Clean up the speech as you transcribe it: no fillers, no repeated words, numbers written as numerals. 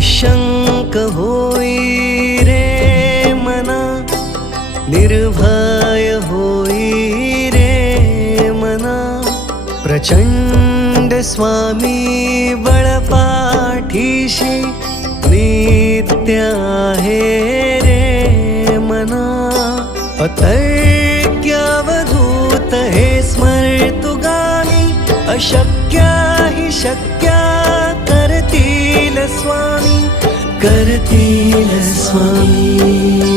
निशंक होई रे मना, निर्भय होई रे मना. प्रचंड स्वामी बळपाठीशी नित्य आहे रे मना. अतर्क्यावधूत हे स्मर्तुगामी, अशक्या हि शक्या करतील स्वामी, करतील स्वामी.